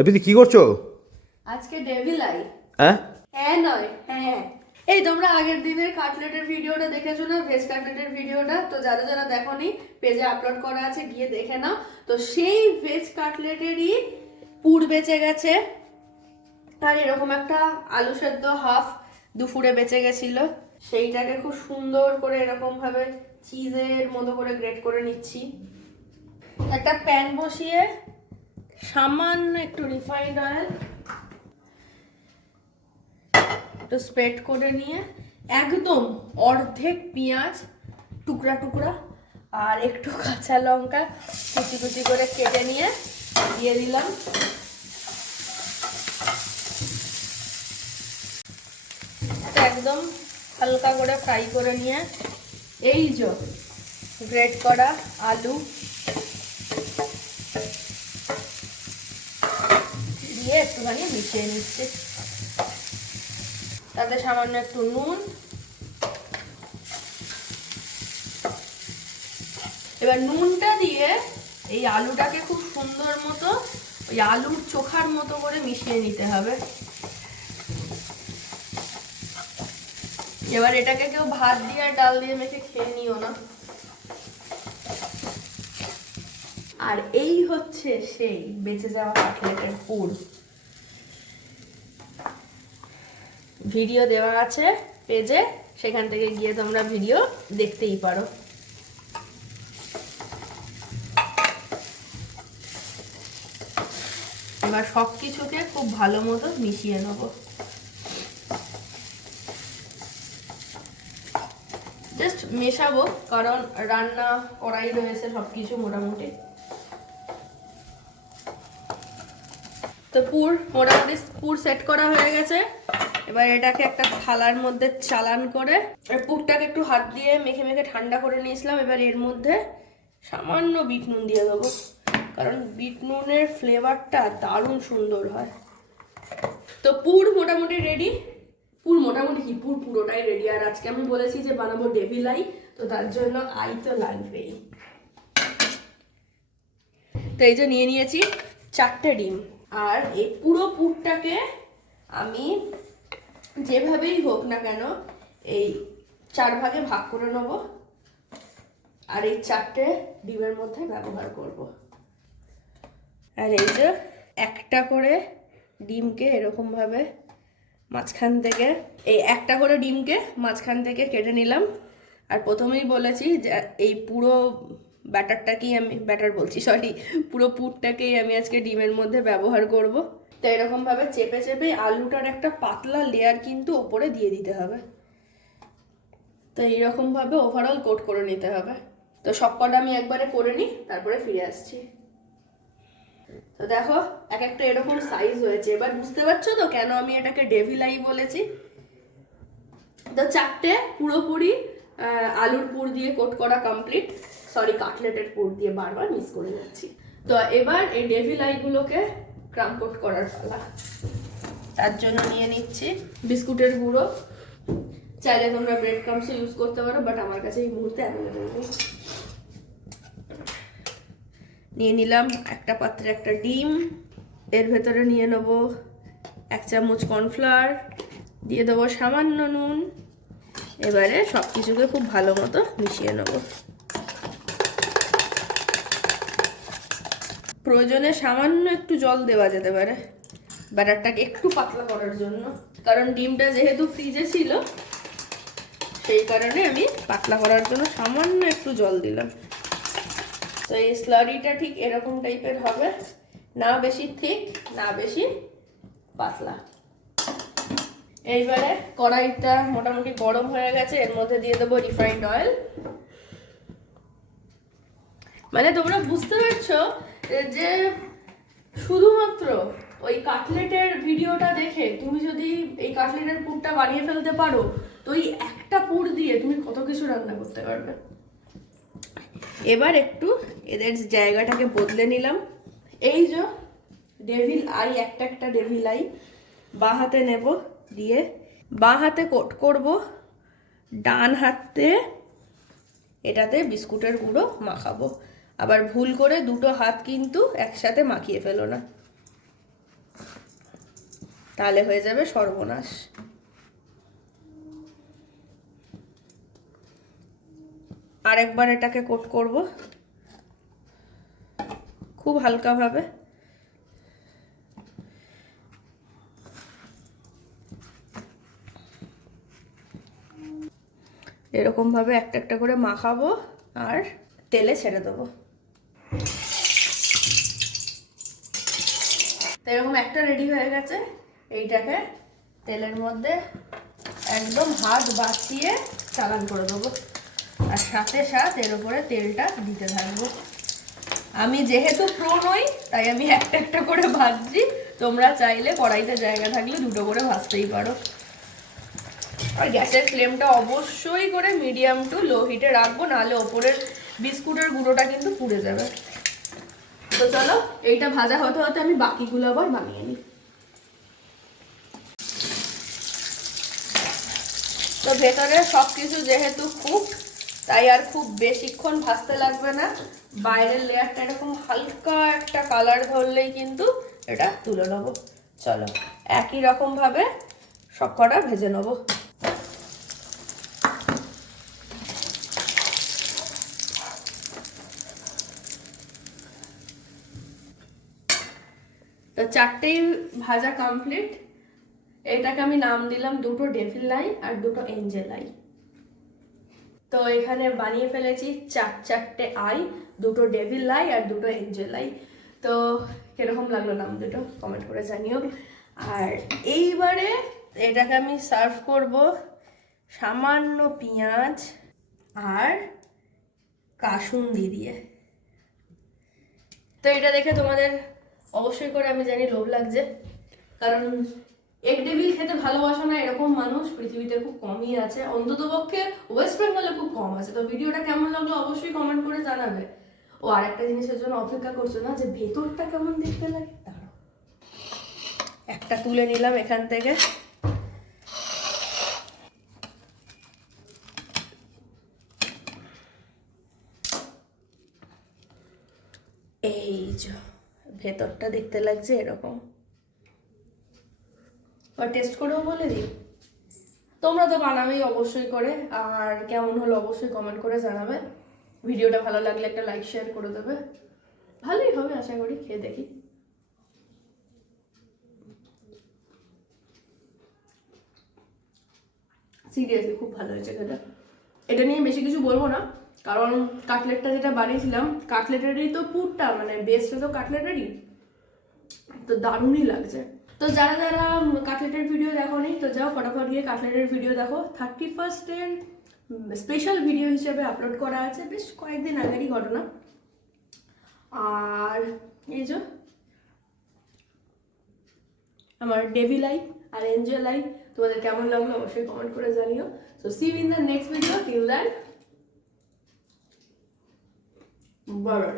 এপিদি কি করছো? আজকে ডেভিল আই। হ্যাঁ হ্যাঁ নয় হ্যাঁ। এই তোমরা আগের দিনের কাটলেটের ভিডিওটা দেখেছো না, ভেজ কাটলেটের ভিডিওটা? তো যারা যারা দেখোনি পেজে আপলোড করা আছে, গিয়ে দেখে নাও। তো সেই ভেজ কাটলেটেরই পুর বেঁচে গেছে, আর এরকম একটা আলু সেদ্ধ হাফ দুপুরে বেঁচে গেছিল, সেইটাকে খুব সুন্দর করে এরকম ভাবে চিজের মতো করে গ্রেট করে নিচ্ছি। একটা প্যান বসিয়ে সামান্য একটু রিফাইন্ড অয়েল একটু স্প্রেড করে নিয়ে একদম অর্ধেক পেঁয়াজ টুকরা টুকরা আর একটু কাঁচা লঙ্কা কুচি কুচি করে কেটে নিয়ে দিয়ে দিলাম। একদম হালকা করে ফ্রাই করে নিয়ে এই যে গ্রেট করা আলু দিয়ে একটুখানি মিশিয়ে নিচ্ছি, তাতে সামান্য একটু নুন। এবার নুনটা দিয়ে এই আলুটাকে খুব সুন্দর মতো ওই আলুর চোখার মতো করে মিশিয়ে নিতে হবে। এবার এটাকে কেউ ভাত দিয়ে আর ডাল দিয়ে মেখে খেয়ে নিও না। আর এই হচ্ছে সেই বেঁচে যাওয়া কাটলেটের পুর। ভিডিও দেওয়া আছে পেজে, সেখান থেকে গিয়ে তোমরা ভিডিও দেখতেই পারো। এবার সব কিছুকে খুব ভালো মতো মিশিয়ে নেব। জাস্ট মেশাবো, কারণ রান্না করাই রয়েছে সবকিছু মোটামুটি। তো মোটামুটি পুর সেট করা হয়ে গেছে। এবার এটাকে একটা থালার মধ্যে চালান করে পুরটাকে একটু হাত দিয়ে মেখে মেখে ঠান্ডা করে নিয়েছিলাম। এবার এর মধ্যে সামান্য বিট নুন দিয়ে দেবো, কারণ বিট নুনের ফ্লেভারটা দারুণ সুন্দর হয়। তো পুর মোটামুটি রেডি। পুর মোটামুটি কি, পুর পুরোটাই রেডি। আর আজকে আমি বলেছি যে বানাবো ডেভিল আই, তো তার জন্য আই তো লাগবেই। তো এই যে নিয়ে নিয়েছি 4টে ডিম, আর এই পুরো পুরটাকে আমি যেভাবেই হোক না কেন এই 4 ভাগে ভাগ করে নেব, আর এই 4টে ডিমের মধ্যে ব্যবহার করব। আর এই যে একটা করে ডিমকে এরকম ভাবে মাঝখান থেকে, এই একটা করে ডিমকে মাঝখান থেকে কেটে নিলাম। আর প্রথমেই বলেছি যে এই পুরো ব্যাটারটাকেই আমি পুরো পুরটাকেই আমি আজকে ডিমের মধ্যে ব্যবহার করব। তো এরকম ভাবে চেপে চেপে আলুটার একটা পাতলা লেয়ার কিন্তু ওপরে দিয়ে দিতে হবে। তো এইরকম ভাবে ওভারঅল কোট করে নিতে হবে। তো সবকটা আমি একবারে করে নিই, তারপরে ফিরে আসছি। তো দেখো এক একটা এরকম সাইজ হয়েছে। এবার বুঝতে পারছো তো কেন আমি এটাকে ডেভিল আই বলেছি। তো 4টে পুরোপুরি আলুর পুর দিয়ে কোট করা কমপ্লিট। সরি, কাটলেটের পুর দিয়ে, বারবার মিস করে যাচ্ছি। তো এবার এই ডেভিল আইগুলোকে ক্রাম কোট করার পালা। তার জন্য নিয়ে নিচ্ছি বিস্কুটের গুঁড়ো। চাইলে তোমরা ব্রেড ক্রামসও ইউজ করতে পারো, বাট আমার কাছে এই মুহূর্তে অ্যাভেলেবল নেই। নিয়ে নিলাম একটা পাত্রে একটা ডিম, এর ভেতরে নিয়ে নেব 1 চামচ কর্নফ্লাওয়ার, দিয়ে দেবো সামান্য নুন। এবারে সব কিছুকে খুব ভালো মতো মিশিয়ে নেব। প্রয়োজনে সামান্য একটু জল দেওয়া যেতে পারে ব্যাটারটাকে একটু পাতলা করার জন্য, কারণ ডিমটা যেহেতু ফ্রিজে ছিল সেই কারণে আমি পাতলা করার জন্য সামান্য একটু জল দিলাম। তো এই স্লারিটা ঠিক এরকম টাইপের হবে, না বেশি থিক না বেশি পাতলা। এইবারে কড়াইটা মোটামুটি গরম হয়ে গেছে, এর মধ্যে দিয়ে দেবো রিফাইন্ড অয়েল। মানে তোমরা বুঝতে পারছো যে শুধুমাত্র ওই কাটলেটের ভিডিওটা দেখে তুমি যদি এই কাটলেটের পুরটা বানিয়ে ফেলতে পারো, তো এই একটা পুর দিয়ে তুমি কত কিছু রান্না করতে পারবে। এবার একটু এদের জায়গাটাকে বদলে নিলাম। এই যে ডেভিল আই, একটা একটা ডেভিল আই বাঁ হাতে নেব, দিয়ে বাঁ হাতে কোট করব, ডান হাতে এটাতে বিস্কুটের গুঁড়ো মাখাবো। আবার ভুল করে দুটো হাত কিন্তু একসাথে মাখিয়ে ফেলো না। তাহলে হয়ে যাবে সর্বনাশ। আরেকবার এটাকে কোট করব খুব হালকাভাবে। এরকম ভাবে একটা একটা করে মাখাবো আর তেলে ছেড়ে দেবো। তো এরকম একটা রেডি হয়ে গেছে। এইটাকে তেলের মধ্যে একদম হাত বাঁচিয়ে চালান করে দেবো আর সাথে সাথে এর উপরে তেলটা দিতে থাকবো। আমি যেহেতু প্রো নই তাই আমি একটা একটা করে ভাজছি, তোমরা চাইলে কড়াইতে জায়গা থাকলে দুটো করে ভাজতেই পারো। আর গ্যাসের ফ্লেমটা অবশ্যই করে মিডিয়াম টু লো হিটে রাখবো, নাহলে ওপরের বিস্কুটের গুঁড়োটা কিন্তু পুড়ে যাবে। তো চলো এইটা ভাজা হতে হতে আমি বাকিগুলো আবার বানিয়ে নিই। তো ভেতরে সব কিছু যেহেতু কুক, তাই আর খুব বেশিক্ষণ ভাজতে লাগবে না। বাইরের লেয়ারটা এরকম হালকা একটা কালার ধরলেই কিন্তু এটা তুলে নেবো। চলো একই রকম ভাবে সব কটা ভেজে নেবো। তো চারটেই ভাজা কমপ্লিট। এটাকে আমি নাম দিলাম দুটো ডেভিল লাই আর দুটো এঞ্জেল আই। তো এখানে বানিয়ে ফেলেছি চারটে আই, দুটো ডেভিল লাই আর দুটো এঞ্জেল আই। তো কিরকম লাগলো নাম দুটো কমেন্ট করে জানিও। আর এইবারে এটাকে আমি সার্ভ করব সামান্য পেঁয়াজ আর কাসুন্দি দিয়ে। তো এটা দেখে তোমাদের অবশ্যই করে আমি জানি লোভ লাগছে, কারণ এগ ডেভিল খেতে ভালোবাসা না এরকম মানুষ পৃথিবীতে খুব কমই আছে, অন্ততপক্ষে ওয়েস্ট বেঙ্গলে খুব কম আছে। তো ভিডিওটা কেমন লাগলো অবশ্যই কমেন্ট করে জানাবে। ও আর একটা জিনিসের জন্য অপেক্ষা করছো না, যে ভেতরটা কেমন দেখতে লাগে, দাঁড়াও একটা তুলে নিলাম এখান থেকে। এই যে ভেতরটা দেখতে লাগছে এরকম। আর টেস্ট করেও বলে দিই, তোমরা তো বানাবেই অবশ্যই করে, আর কেমন হলো অবশ্যই কমেন্ট করে জানাবে। ভিডিওটা ভালো লাগলে একটা লাইক শেয়ার করে দেবে, ভালোই হবে আশা করি। খেয়ে দেখি। সিরিয়াসলি খুব ভালো হয়েছে খেতে। এটা নিয়ে বেশি কিছু বলবো না, কারণ কাটলেটটা যেটা বানিয়েছিলাম কাটলেটেরই তো পুরটা, মানে বেসটা তো কাটলেটেরই, তো দারুণই লাগছে। তো যারা যারা কাটলেটের ভিডিও দেখোনি তো যাও ফটাফট গিয়ে কাটলেটের ভিডিও দেখো। 31st স্পেশাল ভিডিও হিসেবে আপলোড করা আছে, বেশ কয়েকদিন আগেরই ঘটনা। আর এই যে আমার ডেভিল আই আর এঞ্জেল আই, তোমাদের কেমন লাগলো অবশ্যই কমেন্ট করে জানিও। So see you in the next video, till then bye by.